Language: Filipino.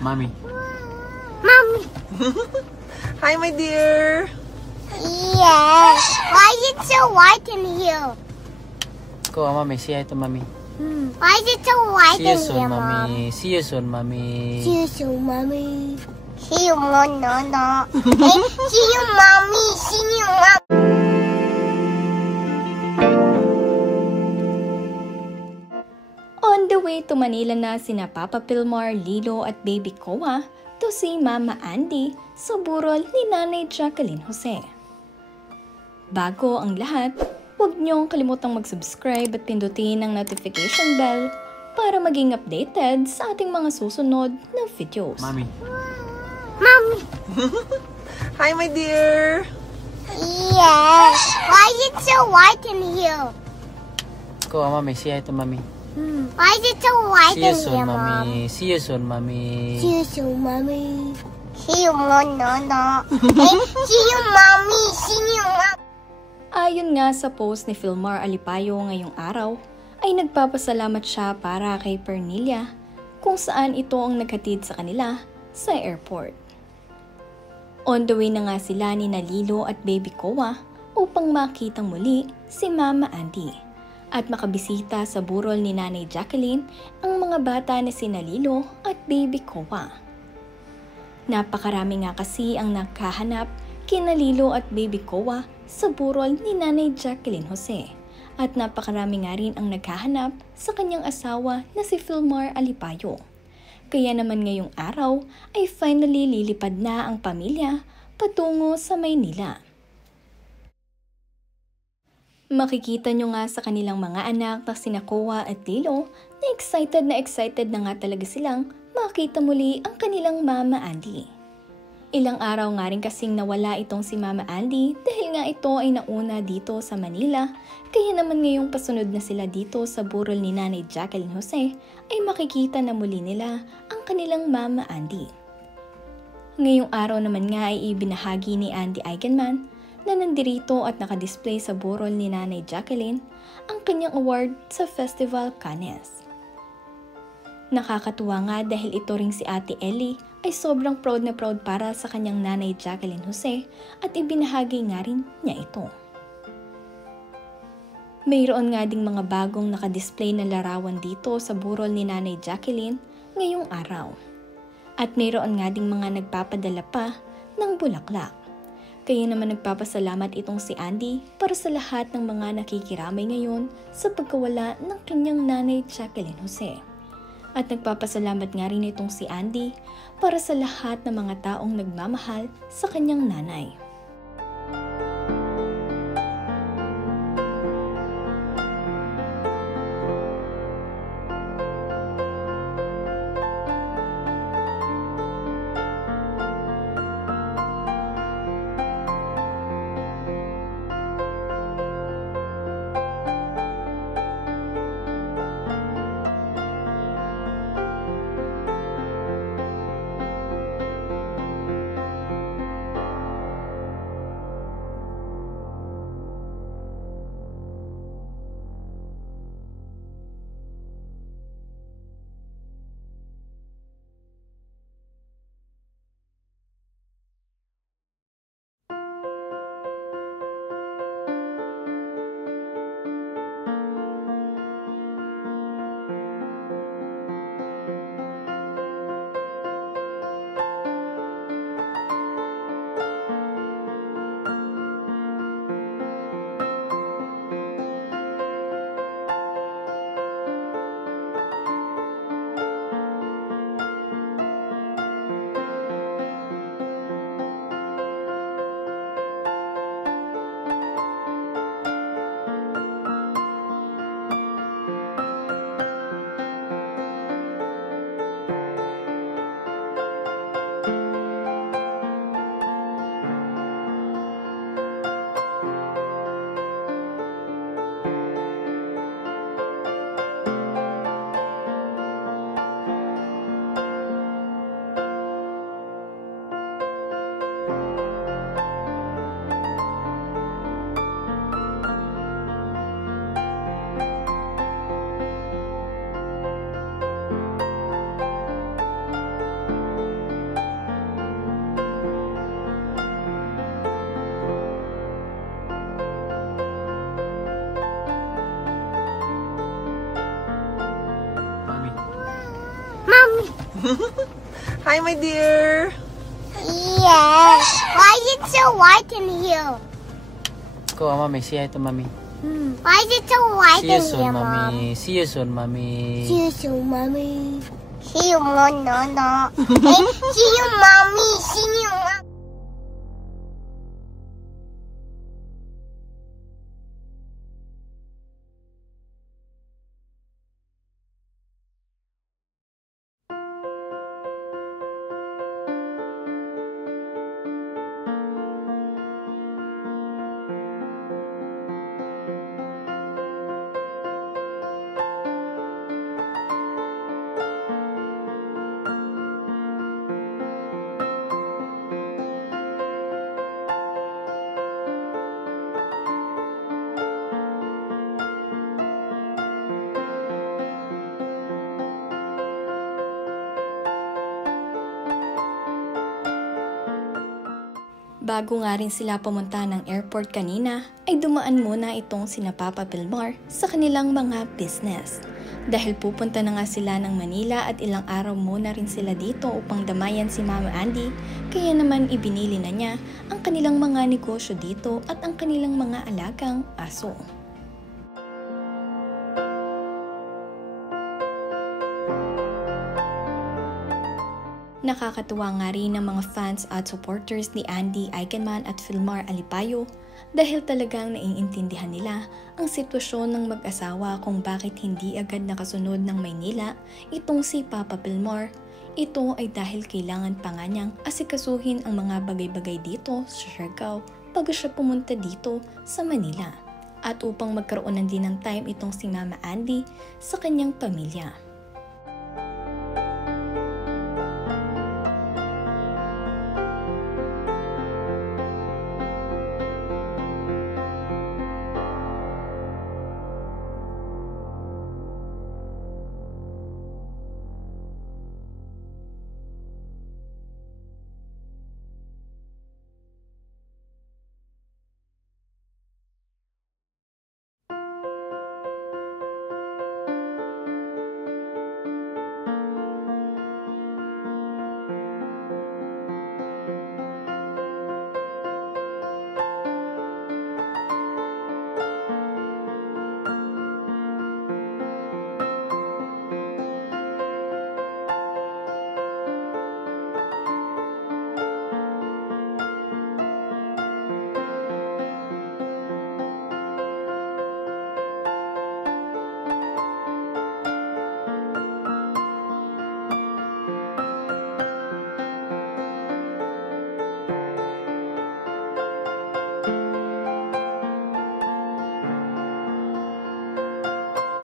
Mommy. Mommy. Hi, my dear. Yes. Why is it so white in here? Go, Mommy. Say hi to Mommy. Why is it so white See you in soon, here, Mom? Mommy. See you soon, Mommy. See you soon, Mommy. See you, Mom. Hey, see you, Mommy. See you, Mom. On the way to Manila na sina Papa Pilmar, Lilo at Baby Koa to si Mama Andy sa burol ni Nanay Jacqueline Jose. Bago ang lahat, huwag niyong kalimutang mag-subscribe at pindutin ang notification bell para maging updated sa ating mga susunod na videos. Mommy. Mommy. Hi, my dear. Yes. Why is it so white in here? Go, Mommy. Say hi to Mommy. Why is it so white See you in soon, here, Mom? Mommy. See you soon, Mommy. See you soon, Mommy. See you, Mom. Hey, see you, Mommy. See you, Mom. Ayon nga sa post ni Filmar Alipayo ngayong araw, ay nagpapasalamat siya para kay Pernilla kung saan ito ang naghatid sa kanila sa airport. On the way na nga sila ni Lilo at Baby Koa upang makitang muli si Mama Andy at makabisita sa burol ni Nanay Jacqueline ang mga bata na sina Lilo at Baby Koa. Napakarami nga kasi ang nakahanap kina Lilo at Baby Koa sa burol ni Nanay Jacqueline Jose at napakarami nga rin ang naghahanap sa kanyang asawa na si Filmar Alipayo. Kaya naman ngayong araw ay finally lilipad na ang pamilya patungo sa Maynila. Makikita nyo nga sa kanilang mga anak na sina Koa at Lilo na excited na nga talaga silang makita muli ang kanilang Mama Andy. Ilang araw nga rin kasing nawala itong si Mama Andy dahil nga ito ay nauna dito sa Manila, kaya naman ngayong pasunod na sila dito sa burol ni Nanay Jacqueline Jose ay makikita na muli nila ang kanilang Mama Andy. Ngayong araw naman nga ay ibinahagi ni Andy Eigenman na nandirito at nakadisplay sa burol ni Nanay Jacqueline ang kanyang award sa Festival Cannes. Nakakatuwa nga dahil ito ring si Ate Ellie ay sobrang proud na proud para sa kanyang Nanay Jacqueline Jose at ibinahagi nga rin niya ito. Mayroon nga ding mga bagong nakadisplay na larawan dito sa burol ni Nanay Jacqueline ngayong araw. At mayroon nga ding mga nagpapadala pa ng bulaklak. Kaya naman nagpapasalamat itong si Andy para sa lahat ng mga nakikiramay ngayon sa pagkawala ng kanyang Nanay Jacqueline Jose. At nagpapasalamat nga rin itong si Andy para sa lahat ng mga taong nagmamahal sa kanyang nanay. Hi, my dear. Yes. Why is it so white in here? Go, Mami. Say hi to Mami. Why is it so white See you in soon, here, Mom? Mami. See you soon, Mami. See you soon, Mommy. See you, Mom. Hey, see you, Mommy. See you, Mom. Bago nga rin sila pumunta ng airport kanina, ay dumaan muna itong sina Papa Vilmar sa kanilang mga business. Dahil pupunta na nga sila ng Manila at ilang araw muna rin sila dito upang damayan si Mama Andy, kaya naman ibinili na niya ang kanilang mga negosyo dito at ang kanilang mga alagang aso. Nakakatuwa nga rin ng mga fans at supporters ni Andy Eigenman at Vilmar Alipayo dahil talagang naiintindihan nila ang sitwasyon ng mag-asawa kung bakit hindi agad nakasunod ng Maynila itong si Papa Vilmar. Ito ay dahil kailangan pa nga niyang asikasuhin ang mga bagay-bagay dito sa Siargao bago siya pumunta dito sa Manila at upang magkaroon din ng time itong si Mama Andy sa kanyang pamilya.